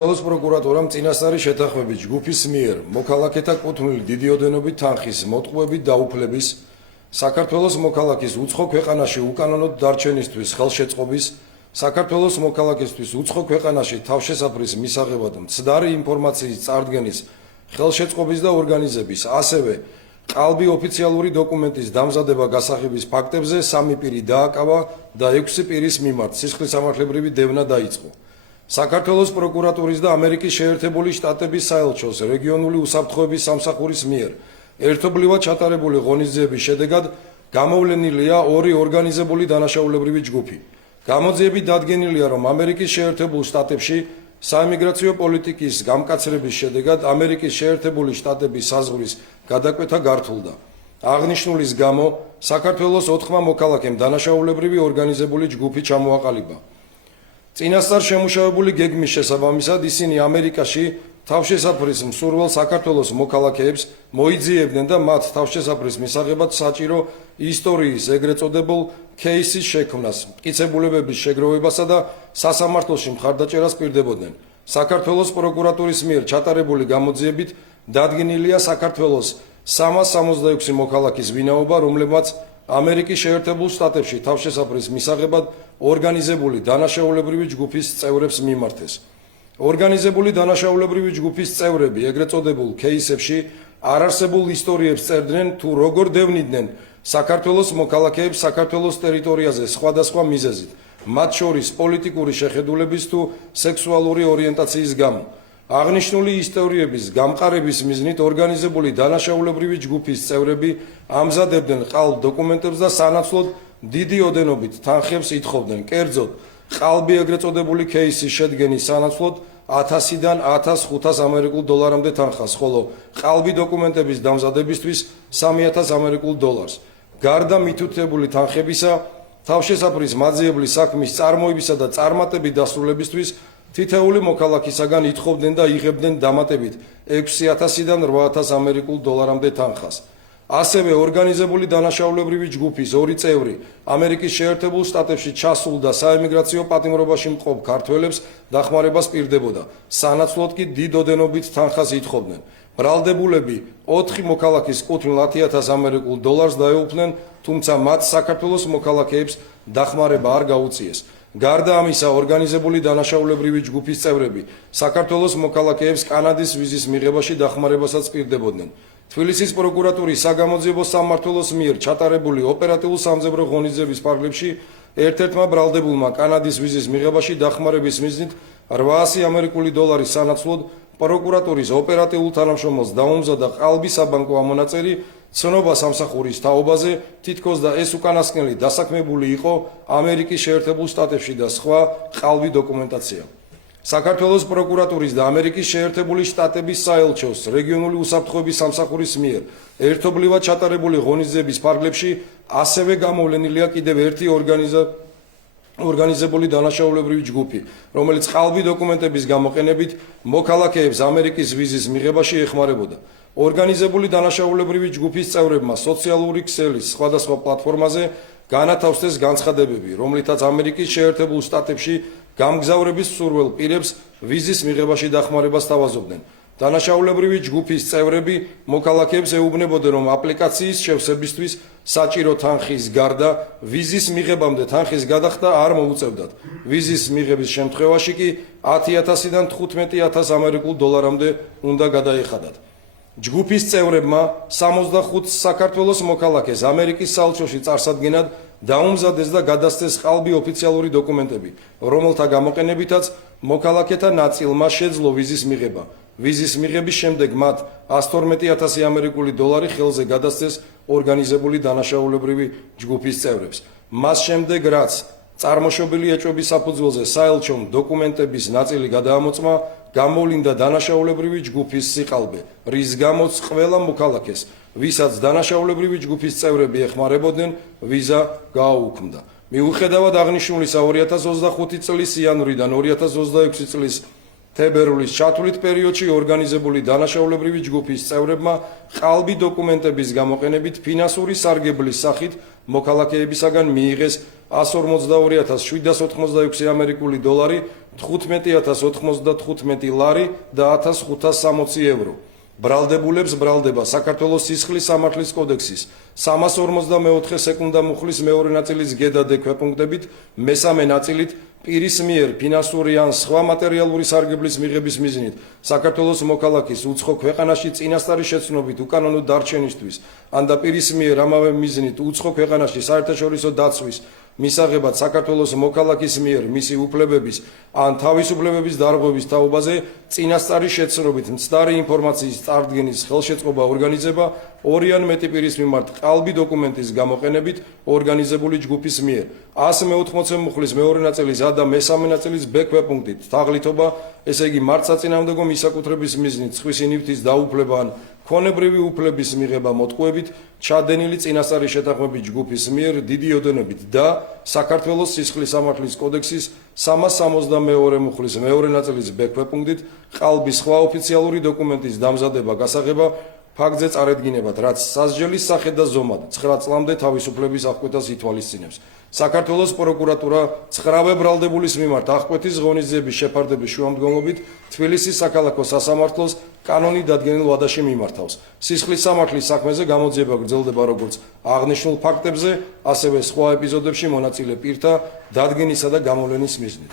საქართველოს პროკურატურამ წინასწარი შეთანხმებით ჯგუფის მიერ მოქალაქეთა კუთვნილი დიდი ოდენობით თანხის მოტყუებით დაუფლების, საქართველოს მოქალაქის უცხო ქვეყანაში უკანონოდ დარჩენისთვის ხელშეწყობის, საქართველოს მოქალაქისთვის უცხო ქვეყანაში თავშესაფრის მისაღებად მცდარი ინფორმაციის წარდგენის ხელშეწყობის და ორგანიზების, ასევე ყალბი ოფიციალური დოკუმენტის დამზადება გასაღების ფაქტებზე 3 პირი დააკავა და 6 პირის მიმართ სისხლისამართლებრივი დევნა დაიწყო. საქართველოს პროკურატურის და ამერიკის შეერთებული შტატების საელჩოს რეგიონული უსაფრთხოების სამსახურის მიერ ერთობლივად ჩატარებული ღონისძიების შედეგად გამოვლენილია 2 ორგანიზებული დანაშაულებრივი ჯგუფი. გამოძიებით დადგენილია, რომ ამერიკის შეერთებულ შტატებში საიმიგრაციო პოლიტიკის გამკაცრების შედეგად ამერიკის შეერთებული შტატების საზღვრის გადაკვეთა გართულდა. აღნიშნულის გამო საქართველოს 4 მოქალაქემ დანაშაულებრივი ორგანიზებული ჯგუფი ჩამოაყალიბა. წინასწარ შემუშავებული გეგმის შესაბამისად ისინი ამერიკაში თავშესაფრის მსურველ საქართველოს მოქალაქეებს მოიძიებდნენ და მათ თავშესაფრის მისაღებად საჭირო ისტორიის ეგრეთ წოდებულ кейსის შექმნას, მტკიცებულებების შეგროვებასა და სასამართლოში მხარდაჭერას პირდებოდნენ. საქართველოს პროკურატურის მიერ ჩატარებული გამოძიებით დადგენილია საქართველოს 366 მოქალაქის ვინაობა, რომლებმაც ამერიკის შეერთებულ შტატებში თავშესაფრის მისაღებად ორგანიზებული დანაშაულებრივი ჯგუფის წევრებს მიმართეს. ორგანიზებული დანაშაულებრივი ჯგუფის წევრები ეგრეთ წოდებულ кейსებში არარსებულ ისტორიებს წერდნენ თუ როგორ დევნიდნენ საქართველოს მოქალაქეებს საქართველოს ტერიტორიაზე სხვადასხვა მიზეზით, მათ შორის პოლიტიკური შეხედულების თუ სექსუალური ორიენტაციის გამო. აღნიშნული ისტორიების გამყარების მიზნით ორგანიზებული დანაშაულებრივი ჯგუფის წევრები ამზადებდნენ ყალბ დოკუმენტებს და სანაცვლოდ დიდი ოდენობით თანხებს ითხოვდნენ. კერძოდ, ყალბი ეგრეთ წოდებული кейსის შედგენის სანაცვლოდ 1000-დან 1500 ამერიკულ დოლარამდე თანხას, ხოლო ყალბი დოკუმენტების დამზადებისთვის 3000 ამერიკულ დოლარს. გარდა მითითებული თანხებისა, თავშესაფრის მაძიებლის საქმის წარმოებისა და წარმატებით დასრულებისთვის თითეული მოქალაქისაგან ითხოვდნენ და იღებდნენ დამატებით 6000-დან 8000 ამერიკულ დოლარამდე თანხას. ასევე ორგანიზებული დანაშაულებრივი ჯგუფის 2 წევრი ამერიკის შეერთებულ შტატებში ჩასულ და საიმიგრაციო პატიმრობაში მყოფ ქართველებს დახმარებას პირდებოდა. სანაცვლოდ კი დიდ ოდენობით თანხას ითხოვდნენ. ბრალდებულები 4 მოქალაქის კუთვნილ 10000 ამერიკულ დოლარს დაეუფლნენ, თუმცა მათ საქართველოს მოქალაქეებს დახმარება არ გაუწიეს. გარდა ამისა, ორგანიზებული დანაშაულებრივი ჯგუფის წევრები საქართველოს მოქალაქეებს კანადის ვიზის მიღებაში დახმარებასაც პირდებოდნენ. თბილისის პროკურატურის საგამოძიებო სამმართველოს მიერ ჩატარებული ოპერატიულ-სამძებრო ღონისძიების ფარგლებში ერთ-ერთმა ბრალდებულმა კანადის ვიზის მიღებაში დახმარების მიზნით 800 ამერიკული დოლარის სანაცვლოდ პროკურატურის ოპერატიულ თანამშრომელს დაუმზადა ყალბი საბანკო ამონაწერი ცნობა სამსახურის თაობაზე, თითქოს და ეს უკანასკნელი დასაქმებული იყო ამერიკის შეერთებულ შტატებში და სხვა ყალბი დოკუმენტაცია. საქართველოს პროკურატურის და ამერიკის შეერთებული შტატების საელჩოს რეგიონული უსაფრთხოების სამსახურის მიერ ერთობლივად ჩატარებული ღონისძიების ფარგლებში ასევე გამოვლენილია კიდევ ერთი ორგანიზებული დანაშაულებრივი ჯგუფი, რომელიც ყალბი დოკუმენტების გამოყენებით მოქალაქეებს ამერიკის ვიზის მიღებაში ეხმარებოდა. ორგანიზებული დანაშაულებრივი ჯგუფის წევრებმა სოციალური ქსელის სხვადასხვა პლატფორმაზე განათავსეს განცხადებები, რომლითაც ამერიკის შეერთებულ შტატებში გამგზავრების მსურველ პირებს ვიზის მიღებაში დახმარებას თავაზობდნენ. დანაშაულებრივი ჯგუფის წევრები მოქალაქეებს ეუბნებოდნენ, რომ აპლიკაციის შევსებისთვის საჭირო თანხის გარდა ვიზის მიღებამდე თანხის გადახდა არ მოუწევდათ. ვიზის მიღების შემთხვევაში კი 10000-დან 15000 ამერიკულ დოლარამდე უნდა გადაეხადათ. ჯგუფის წევრებმა 65 საქართველოს მოქალაქეს ამერიკის საელჩოში წარსადგენად დაუმზადეს და გადასცეს ყალბი ოფიციალური დოკუმენტები, რომელთა გამოყენებითაც მოქალაქეთა ნაწილმა შეძლო ვიზის მიღება. ვიზის მიღების შემდეგ მათ 112000 ამერიკული დოლარი ხელზე გადასცეს ორგანიზებული დანაშაულებრივი ჯგუფის წევრებს. მას შემდეგ, რაც წარმოშობილი ეჭვების საფუძველზე საელჩომ დოკუმენტების ნაწილი გადაამოწმა, გამოვლინდა დანაშაულებრივი ჯგუფის სიყალბე, რის გამოც ყველა მოქალაქეს, ვისაც დანაშაულებრივი ჯგუფის წევრები ეხმარებოდნენ, ვიზა გააუქმდა. მიუხედავად აღნიშნულისა 2025 წლის იანვრიდან 2026 წლის თებერვლის ჩათვლით პერიოდში ორგანიზებული დანაშაულებრივი ჯგუფის წევრებმა ყალბი დოკუმენტების გამოყენებით ფინანსური სარგებლის სახით მოქალაქეებისაგან მიიღეს 142.786 ამერიკული დოლარი, 15.095 ლარი და 1,560 евро. ბრალდებულებს ბრალდება საქართველოს სისხლის სამართლის კოდექსის 344 სეკუნდა მუხლის მეორე ნაწილის გედადე ქვეპუნქტებით, მესამე ნაწილით პირის მიერ ფინანსური ან სხვა მატერიალური სარგებლის მიღების მიზნით საქართველოს მოქალაქის უცხო ქვეყანაში წინასწარი შეცნობით უკანონო დარჩენისთვის ან და პირის მიერ ამავე მიზნით უცხო ქვეყანაში საერთაშორისო დაცვის მისაღებად საქართველოს მოქალაქის მიერ მისი უფლებების ან თავისუფლებების დარღვევის თაობაზე წინასწარი შეცნობით მცდარი ინფორმაციის წარდგენის ხელშეწყობა ორგანიზება ორი ან მეტი პირის მიმართ ყალბი დოკუმენტის გამოყენებით ორგანიზებული ჯგუფის მიერ 180 მუხლის მეორე ნაწილის და მესამე ნაწილის ბ ქვეპუნქტით თაღლითობა, ესე იგი მართსაწინააღმდეგო მისაკუთრების მიზნით სხვისი ნივთის დაუფლება ან ქონებრივი უფლების მიღება მოტყუებით ჩადენილი წინასწარი შეთანხმების ჯგუფის მიერ დიდი ოდენობით და საქართველოს სისხლის სამართლის კოდექსის 362 მუხლის მეორე ნაწილის ბ ქვეპუნქტით ყალბის სხვა ოფიციალური დოკუმენტის დამზადება გასაღება ფაქტზე წარედგინებად, რაც სასჯელის სახე და ზომად 9 წლამდე თავისუფლების აღკვეთას ითვალისწინებს. საქართველოს პროკურატურა 9 ბრალდებულის მიმართ აღკვეთის ღონისძიების შეფარდების შუამდგომობით თბილისის საქალაქო სასამართლოს კანონით დადგენილ ვადაში მიმართავს. სისხლის სამართლის საქმეზე გამოძიება გრძელდება როგორც აღნიშნულ ფაქტებზე, ასევე სხვა ეპიზოდებში მონაწილე პირთა დადგენისა და გამოვლენის მიზნით.